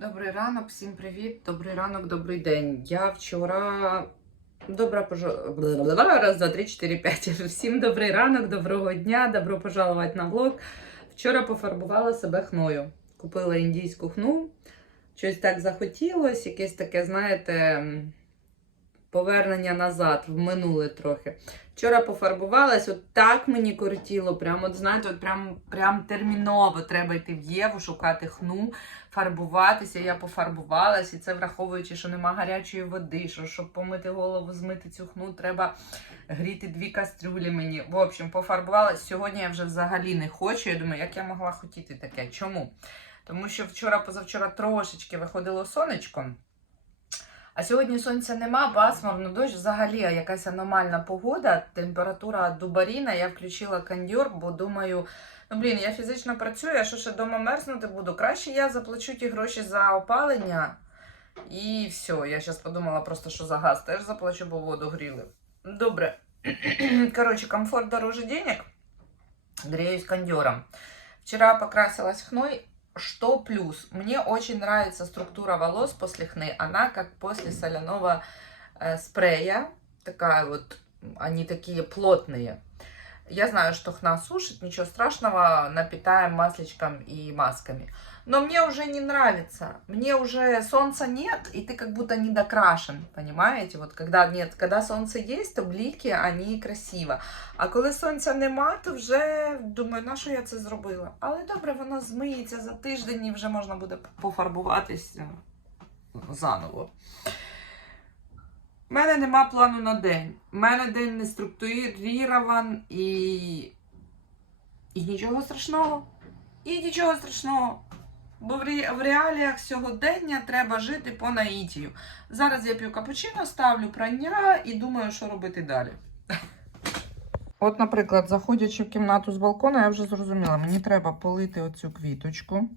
Добрий ранок, всім привіт. Добрий ранок, добрий день. Я вчора. Добра пожаловать. Раз, два, три, чотири, п'ять. Всім добрий ранок, доброго дня, добро пожаловать на влог. Вчора пофарбувала себе хною. Купила індійську хну. Щось так захотілось, якесь таке, знаєте, повернення назад, в минуле трохи. Вчора пофарбувалась, от так мені кортіло. Прямо, от, знаєте, от прям, прям терміново треба йти в Єву, шукати хну фарбуватися. Я пофарбувалась, і це враховуючи, що нема гарячої води, що щоб помити голову, змити цю хну, треба гріти дві кастрюлі мені. В общем, пофарбувалась. Сьогодні я вже взагалі не хочу. Я думаю, як я могла хотіти таке? Чому? Тому що вчора, позавчора трошечки виходило сонечко. А сьогодні сонця нема, пасмурно, дощ взагалі якась аномальна погода, температура дубаріна. Я включила кондьор, бо думаю, Ну, блін, я фізично працюю, а що ще вдома мерзнути буду? Краще я заплачу ті гроші за опалення. І все, я зараз подумала просто, що за газ теж заплачу, бо воду гріли. Добре. Короче, комфорт дороже денег. Греюсь кондером. Вчера покрасилась хной. Что плюс? Мне очень нравится структура волос после хны. Она как после соляного э, спрея. Такая вот, они такие плотные. Я знаю, что хна сушит, ничего страшного, напитаем масличком и масками. Но мне уже не нравится. Мне уже солнца нет, и ты как будто не докрашен, понимаете? Вот когда нет, когда солнце есть, то бліки, они красиво. А коли сонця нема, то вже думаю, на що я це зробила? Але добре, воно змиється за тиждень і вже можна буде пофарбуватись заново. У мене нема плану на день. У мене день не структурирован і. І нічого страшного. І нічого страшного. Бо в реаліях сьогодення треба жити по наїтію. Зараз я п'ю капучино, ставлю прання і думаю, що робити далі. От, наприклад, заходячи в кімнату з балкона, я вже зрозуміла, мені треба полити оцю квіточку.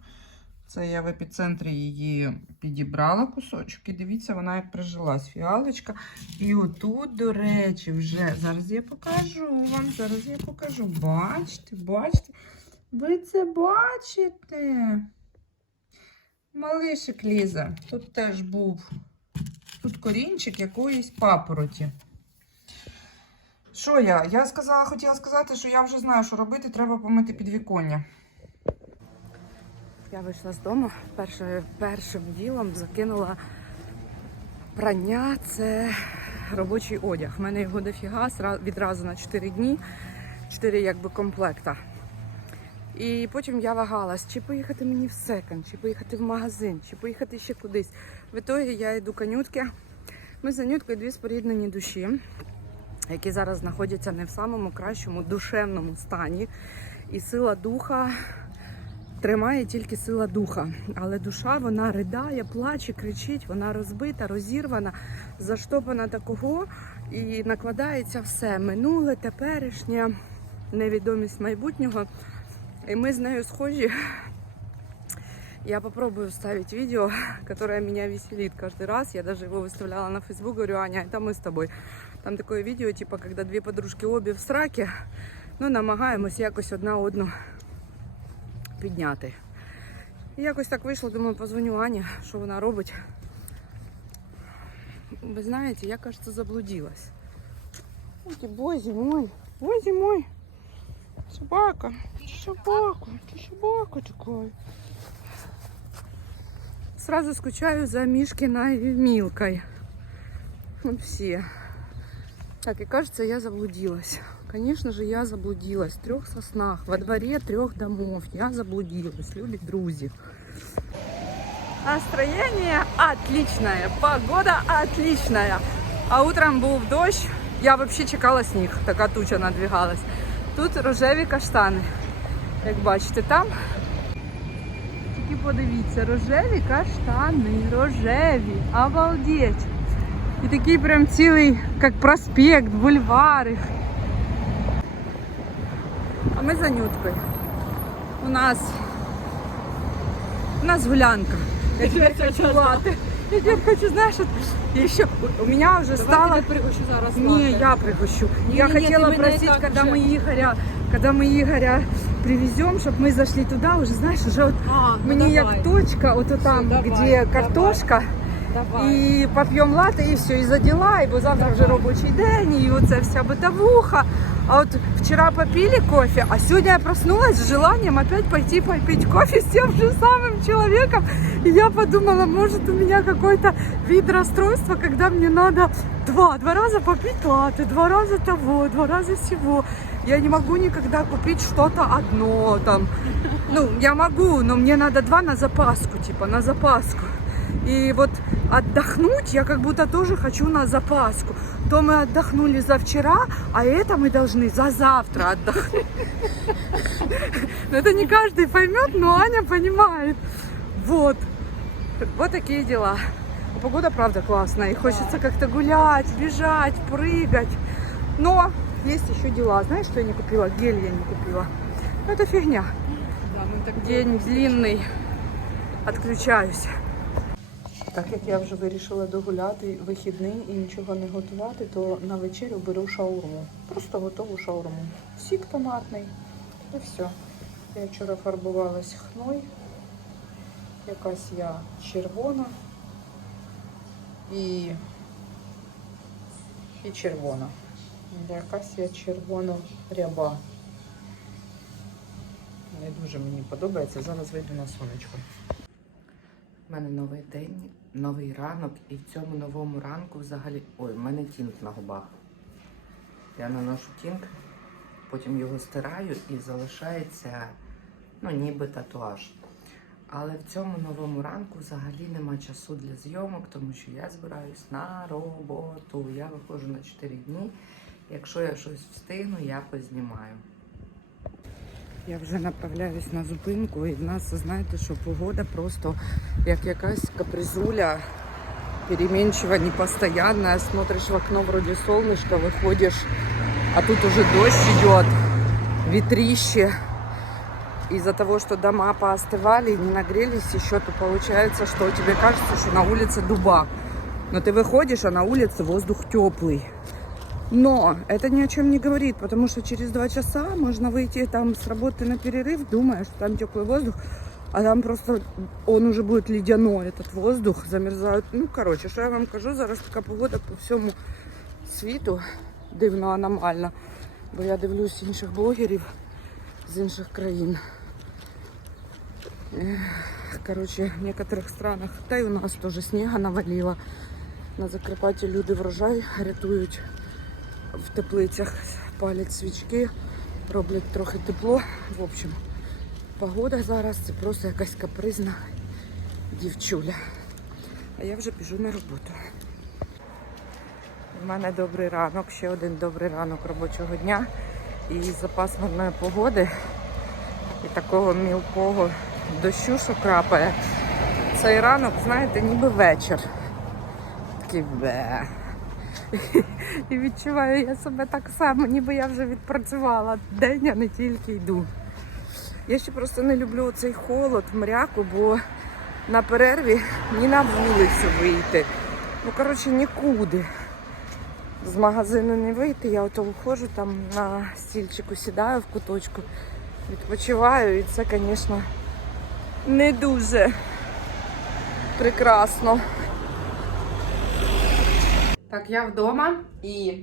Це я в епіцентрі її підібрала кусочок. І дивіться, вона як прижилась, фіалочка. І отут, до речі, вже зараз я покажу вам. Зараз я покажу. Бачите, бачите? Ви це бачите? Малишик Ліза. Тут теж був. Тут корінчик якоїсь папороті. Що я? Я сказала, хотіла сказати, що я вже знаю, що робити, треба помити підвіконня. Я вийшла з дому. Перше, першим ділом закинула прання. Це робочий одяг. У мене його дофіга відразу на 4 дні, 4 якби комплекта. І потім я вагалась, чи поїхати мені в секонд, чи поїхати в магазин, чи поїхати ще кудись. В ітогі я йду конютки. Ми з Анюткою дві споріднені душі, які зараз знаходяться не в самому кращому душевному стані. І сила духа тримає тільки сила духа. Але душа вона ридає, плаче, кричить, вона розбита, розірвана, заштопана такого і накладається все минуле, теперішнє, невідомість майбутнього. І ми з нею схожі. Я попробую вставить видео, которое меня веселит каждый раз. Я даже его выставляла на Facebook, говорю, Аня, это мы с тобой. Там такое видео, типа, когда дві подружки обі в сракі, ну, намагаємось якось одна одну підняти. І якось так вийшло, думаю, позвоню Ані, що вона робить. Ви знаєте, я, кажется, заблудилась. Ой, ти, боже мой, боже мой. Собака, собака, ты собака такой. Сразу скучаю за Мишкиной Милкой. Вообще. Так, и кажется, я заблудилась. Конечно же, я заблудилась. В трех соснах, во дворе трех домов. Я заблудилась, люди, друзья. Настроение отличное, погода отличная. А утром був дощ, я взагалі чекала сніг, така туча надвигалась. Тут рожеві каштани. Як бачите, там. Тільки подивіться, рожеві каштани, рожеві, обалдеть. І такий прям цілий, як проспект, бульвари. А ми за Нюткою. У нас у нас гулянка. Я теперь хочу латы. Я теперь хочу, знаешь, вот еще у меня уже стало... пригощу зараз. Не, я пригощу. я Не-не-не, хотела ты меня и просить, так когда уже. мы Игоря, когда мы Игоря привезем, чтобы мы зашли туда, уже знаешь, уже от А, ну мне як точка, вот там, давай, где давай. картошка, Давай. і поп'ємо лати, і все, і за діла, і бо завтра вже робочий день, і оце вся бытовуха. А от вчера попили кофе, а сегодня я проснулась с желанием опять пойти попить кофе с тем же самым человеком. И я подумала, может у меня какой-то вид расстройства, когда мне надо два, два раза попить латы, два раза того, два раза всего. Я не могу никогда купить что-то одно там. Ну, я могу, но мне надо два на запаску, типа на запаску. И вот отдохнуть я как будто тоже хочу на запаску. То мы отдохнули за вчера, а это мы должны за завтра отдохнуть. Ну, Это не каждый поймет, но Аня понимает. Вот. Вот такие дела. Погода, правда, классная. И хочется как-то гулять, бежать, прыгать. Но есть еще дела. Знаешь, что я не купила? Гель я не купила. Ну, это фигня. Да, День длинний. Отключаюсь. Так як я вже вирішила догуляти вихідний і нічого не готувати, то на вечерю беру шаурму. Просто готову шаурму. Сік томатний і все. Я вчора фарбувалась хной. Якась я червона і, і червона. Якась я червона ряба. Не дуже мені подобається. Зараз вийду на сонечко. У мене новий день, новий ранок, і в цьому новому ранку взагалі. Ой, в мене тінт на губах. Я наношу тінт, потім його стираю і залишається, ну, ніби татуаж. Але в цьому новому ранку взагалі нема часу для зйомок, тому що я збираюсь на роботу. Я виходжу на 4 дні. Якщо я щось встигну, я познімаю. Я вже направляюсь на зупинку, і в нас, знаєте, що погода просто як якась капризуля, переменчива, непостоянная. Смотришь в окно, вроде солнышко, выходишь, а тут уже дождь идет, ветрище. Из-за того, что дома поостывали и не нагрелись еще, то получается, что тебе кажется, что на улице дуба. Но ты выходишь, а на улице воздух теплый. Но это ни о чем не говорит, потому что через два часа можно выйти там с работы на перерыв, думая, что там теплый воздух, а там просто он уже будет ледяной, этот воздух, замерзают. Ну, короче, що я вам кажу, зараз така погода по всьому світу дивно аномальна. Бо я дивлюсь інших блогерів з інших країн. Ех, Короче, в некоторых странах, та й у нас теж снега навалило. На Закарпатті люди врожай рятують в теплицях, палять свічки, роблять трохи тепло. В общем, погода зараз це просто якась капризна дівчуля. А я вже біжу на роботу. У мене добрий ранок, ще один добрий ранок робочого дня. І з-за погоди і такого мілкого дощу, що крапає. Цей ранок, знаєте, ніби вечір. Такий бе. І відчуваю я себе так само, ніби я вже відпрацювала день, а не тільки йду. Я ще просто не люблю цей холод, мряку, бо на перерві ні на вулицю вийти. Ну, коротше, нікуди. З магазину не вийти, я ото виходжу там на стільчику, сідаю в куточку, відпочиваю, і це, звісно, не дуже прекрасно. Так, я вдома і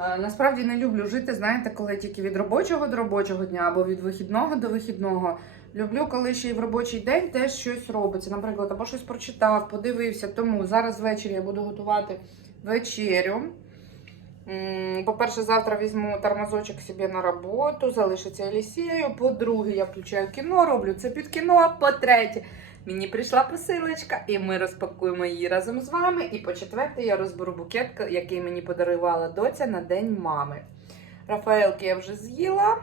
е, насправді не люблю жити, знаєте, коли тільки від робочого до робочого дня або від вихідного до вихідного. Люблю, коли ще й в робочий день теж щось робиться. Наприклад, або щось прочитав, подивився. Тому зараз ввечері я буду готувати вечерю. По-перше, завтра візьму тормозочок собі на роботу, залишиться Елісією. По-друге, я включаю кіно, роблю це під кіно. А По-третє, мені прийшла посилочка, і ми розпакуємо її разом з вами. І по-четверте, я розберу букет, який мені подарувала доця на День мами. Рафаелки я вже з'їла.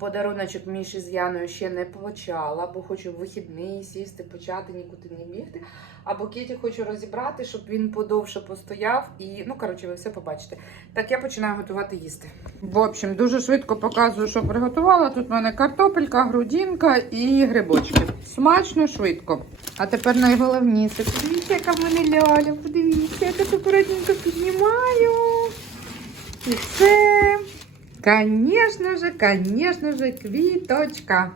Подаруночок Міші з Яною ще не почала, бо хочу в вихідний сісти, почати нікуди не бігти. А букеті хочу розібрати, щоб він подовше постояв. І, ну, коротше, ви все побачите. Так, я починаю готувати їсти. В общем, дуже швидко показую, що приготувала. Тут в мене картопелька, грудинка і грибочки. Смачно, швидко. А тепер найголовніше. Подивіться, яка в мене ляля. Подивіться, я так акуратненько піднімаю. І це Конечно же, конечно же, квіточка.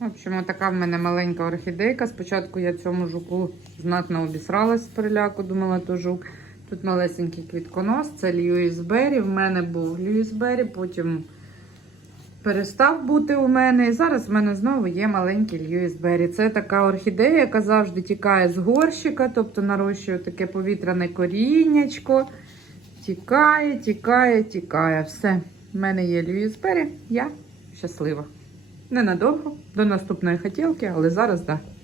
В общем, така в мене маленька орхідейка. Спочатку я цьому жуку знатно обісралась з переляку, думала, то жук. Тут малесенький квітконос, це Льюісбері. В мене був Льюісбері, потім перестав бути у мене. І зараз в мене знову є маленький Льюісбері. Це така орхідея, яка завжди тікає з горщика, тобто нарощує таке повітряне коріннячко. Тікає, тікає, тікає. Все. В мене є Льюісбері, я щаслива. Ненадовго, до наступної хотілки, але зараз так. Да.